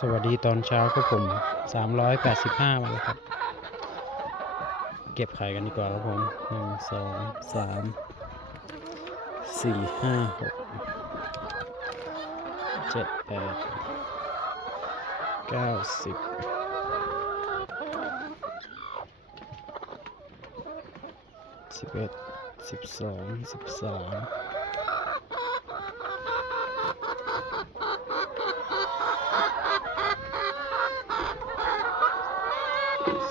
สวัสดีตอนเช้าครับผม 385 วันครับ เก็บไข่กันดีกว่าครับผมหนึ่งสองสามสี่ห้าหกเจ็ดแปดเก้าสิบสิบเอ็ดสิบสองสิบสาม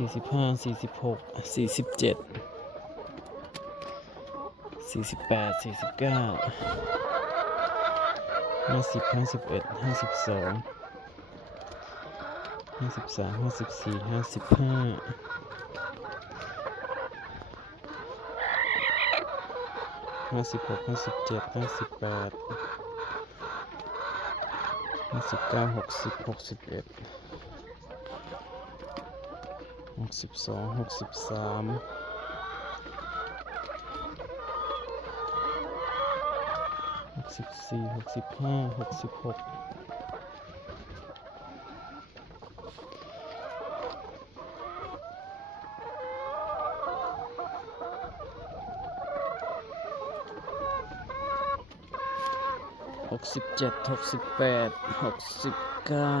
สี่สิบห้าสี่สิบหกสี่สิบเจ็ดสี่สิบแปดสี่สิบเก้าห้าสิบห้าสิบเอ็ดห้าสิบสองห้าสิบสามห้าสิบสี่ห้าสิบห้าห้าสิบหกห้าสิบเจ็ดห้าสิบแปดห้าสิบเก้าหกสิบหกสิบเอ็ด กสิบสองหกสิบสามหกสิบสี่หกสิบห้าหกสิบหกหกสิบเจ็ดหกสิบแปดหกสิบเก้า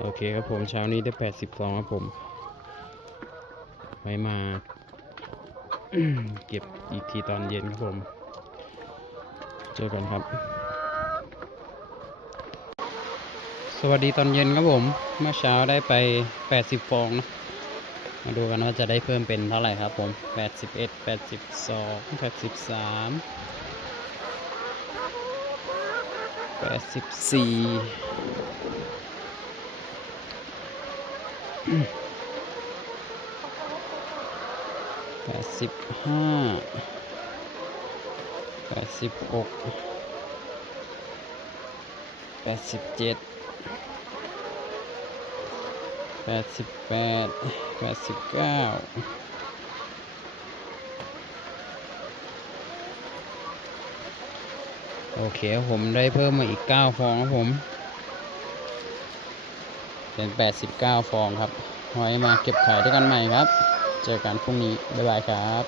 โอเคครับผมเช้านี้ได้80ฟองครับผม ไว้มา เก็บอีกทีตอนเย็นครับผม เจอกันครับ สวัสดีตอนเย็นครับผม เมื่อเช้าได้ไป80ฟองนะมาดูกันว่าจะได้เพิ่มเป็นเท่าไหร่ครับผม81 82 83 84แปดสิบ แปดสิบห้าแปดสิบหกแปดสิบเจ็ดแปดสิบแปดแปดสิบเก้าโอเคผมได้เพิ่มมาอีกเก้าฟองครับผม เป็นแปดสิบเก้าฟองครับไว้มาเก็บไข่ด้วยกันใหม่ครับ เจอกันพรุ่งนี้ บ๊ายบายครับ